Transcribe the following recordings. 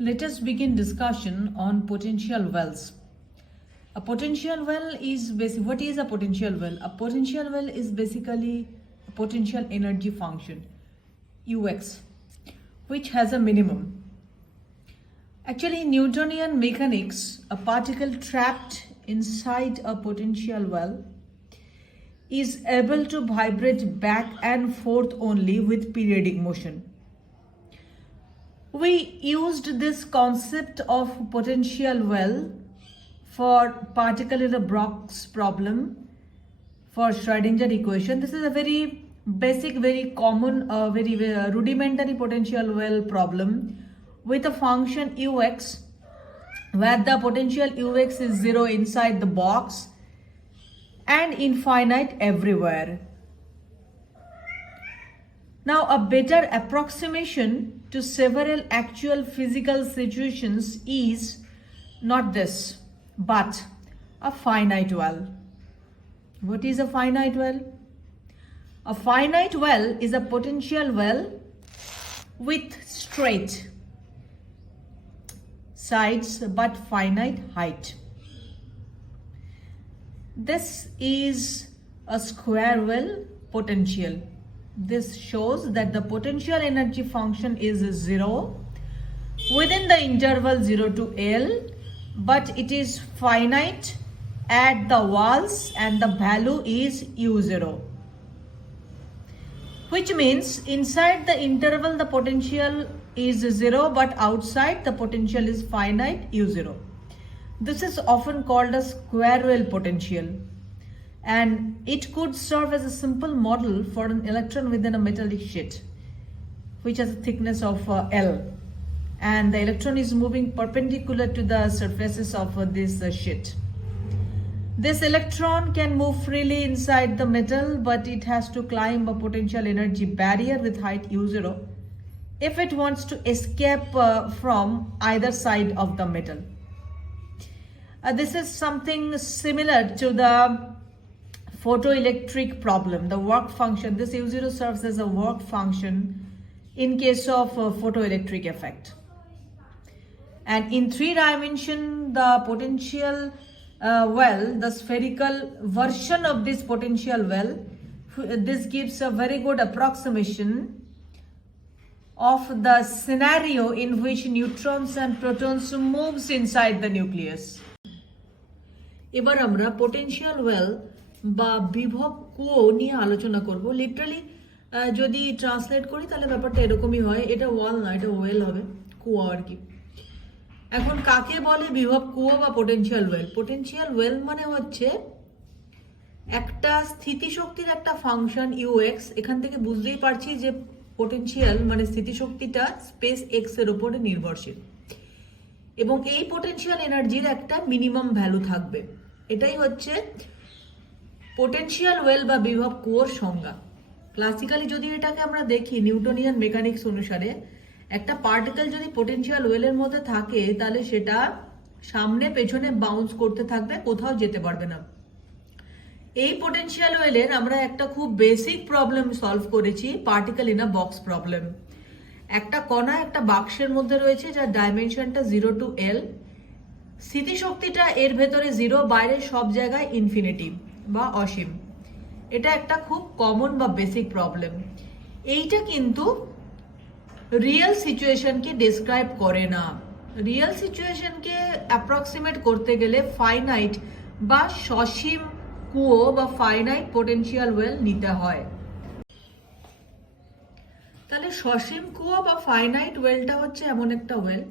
Let us begin discussion on potential wells. A potential well is what is a potential well? A potential well is basically a potential energy function, Ux, which has a minimum. Actually, in Newtonian mechanics, a particle trapped inside a potential well is able to vibrate back and forth only with periodic motion. We used this concept of potential well for particular Bloch's problem for Schrödinger equation. This is a very basic, very common, very rudimentary potential well problem with a function Ux, where the potential Ux is 0 inside the box and infinite everywhere. Now, a better approximation to several actual physical situations is not this, but a finite well. What is a finite well? A finite well is a potential well with straight sides but finite height. This is a square well potential. This shows that the potential energy function is 0 within the interval 0 to L, but it is finite at the walls and the value is U0. Which means inside the interval the potential is 0, but outside the potential is finite U0. This is often called a square well potential, and it could serve as a simple model for an electron within a metallic sheet which has a thickness of L, and the electron is moving perpendicular to the surfaces of this sheet. This electron can move freely inside the metal, but it has to climb a potential energy barrier with height U0 if it wants to escape from either side of the metal. This is something similar to the photoelectric problem, the work function. This U0 serves as a work function in case of photoelectric effect. And in 3 dimension, the potential well, the spherical version of this potential well, this gives a very good approximation of the scenario in which neutrons and protons moves inside the nucleus. এবার আমরা potential well বা বিভব কুয়ো নিয়ে আলোচনা করব। Literally যদি translate করি তাহলে ব্যাপারটা এরকমই হয়, এটা ওয়াল না, এটা ওয়েল হবে, কুয়ো আর কি। এখন কাকে বলে বিভব কুয়ো বা পোটেনশিয়াল ওয়েল? পোটেনশিয়াল ওয়েল মানে হচ্ছে একটা স্থিতিশক্তির একটা ফাংশন ইউএক্স। এখান থেকে বুঝতেই পারছি যে পোটেনশিয়াল মানে স্থিতিশক্তিটা স্পেস এক্স এর উপরে নির্ভরশীল, এবং এই পোটেনশিয়াল এনার্জির একটা মিনিমাম ভ্যালু থাকবে। এটাই হচ্ছে পোটেনশিয়াল ওয়েল বা বিভব কুয়োর সংজ্ঞা। ক্লাসিক্যালি যদি এটাকে আমরা দেখি নিউটনিয়ান মেকানিক্স অনুসারে, একটা পার্টিকেল যদি পোটেনশিয়াল ওয়েলের মধ্যে থাকে তাহলে সেটা সামনে পেছনে বাউন্স করতে থাকবে, কোথাও যেতে পারবে না। এই পোটেনশিয়াল ওয়েলের আমরা একটা খুব বেসিক প্রবলেম সলভ করেছি, particle in a box problem. একটা কণা একটা বাক্সের মধ্যে রয়েছে যার ডাইমেনশনটা 0 টু L, স্থিতিশক্তিটা এর ভেতরে 0, বাইরে সব জায়গায় ইনফিনিটি বা অসীম। এটা একটা খুব কমন বা বেসিক প্রবলেম। এইটা কিন্তু রিয়েল সিচুয়েশনকে ডেসক্রাইব করে না। রিয়েল সিচুয়েশনকে অ্যাপ্রক্সিমেট করতে গেলে ফাইনাইট বা সসীম কুয়ো বা ফাইনাইট পোটেনশিয়াল ওয়েল নিতে হয়। তাহলে সসীম কুয়ো বা ফাইনাইট ওয়েলটা হচ্ছে এমন একটা ওয়েল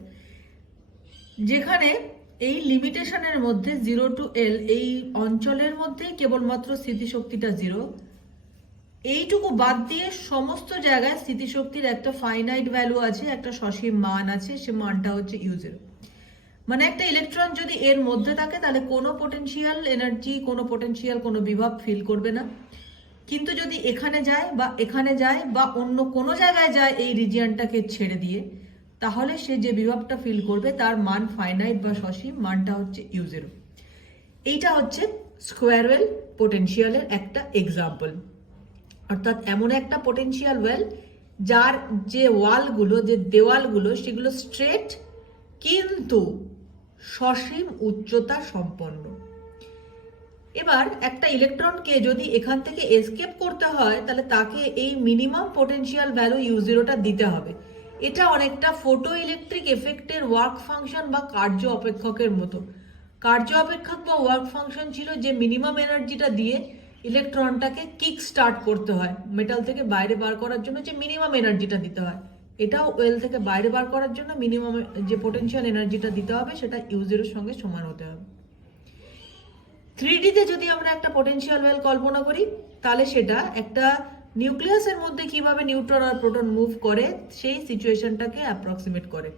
যেখানে এই লিমিটেশনের মধ্যে 0 টু L এই অঞ্চলের মধ্যে কেবলমাত্র স্থিতিশক্তিটা 0, এইটুকু বাদ দিয়ে সমস্ত জায়গায় স্থিতিশক্তির একটা ফাইনাইট ভ্যালু আছে, একটা সসীম মান আছে, সে মানটা হচ্ছে U0। মানে একটা ইলেকট্রন যদি এর মধ্যে থাকে তাহলে কোনো পোটেনশিয়াল এনার্জি, কোনো বিভব ফিল করবে না। কিন্তু যদি এখানে যায় বা এখানে যায় বা অন্য কোনো জায়গায় যায় এই রিজিয়নটাকে ছেড়ে দিয়ে, তাহলে সে যে বিভবটা ফিল করবে তার মান ফাইনাইট বা সসীম, মানটা হচ্ছে U0। এইটা হচ্ছে স্কোয়ার ওয়েল পোটেনশিয়ালের একটা এক্সাম্পল। অর্থাৎ এমন একটা পোটেনশিয়াল ওয়েল যার যে ওয়ালগুলো, যে দেওয়ালগুলো, সেগুলো স্ট্রেট কিন্তু সসীম উচ্চতা সম্পন্ন। এবার একটা ইলেকট্রনকে যদি এখান থেকে এসকেপ করতে হয় তাহলে তাকে এই মিনিমাম পোটেনশিয়াল ভ্যালু ইউ0টা দিতে হবে। এটা অনেকটা ফটো ইলেকট্রিক এফেক্টের ওয়ার্ক ফাংশন বা কার্য অপেক্ষকের মতো। কার্য অপেক্ষক বা ওয়ার্ক ফাংশন ছিল যে মিনিমাম এনার্জিটা দিয়ে ইলেকট্রনটাকে কিক স্টার্ট করতে হয়, মেটাল থেকে বাইরে বার করার জন্য যে মিনিমাম এনার্জিটা দিতে হয়, এটাও ওয়েল থেকে বাইরে বার করার জন্য মিনিমাম যে পোটেনশিয়াল এনার্জিটা দিতে হবে সেটা ইউ0 এর সঙ্গে সমান হতে হবে। 3D তে যদি আমরা একটা পোটেনশিয়াল ওয়েল কল্পনা করি তাহলে সেটা একটা নিউক্লিয়াসের মধ্যে কিভাবে নিউট্রন আর প্রোটন মুভ করে সেই সিচুয়েশনটাকে অ্যাপ্রক্সিমেট করে।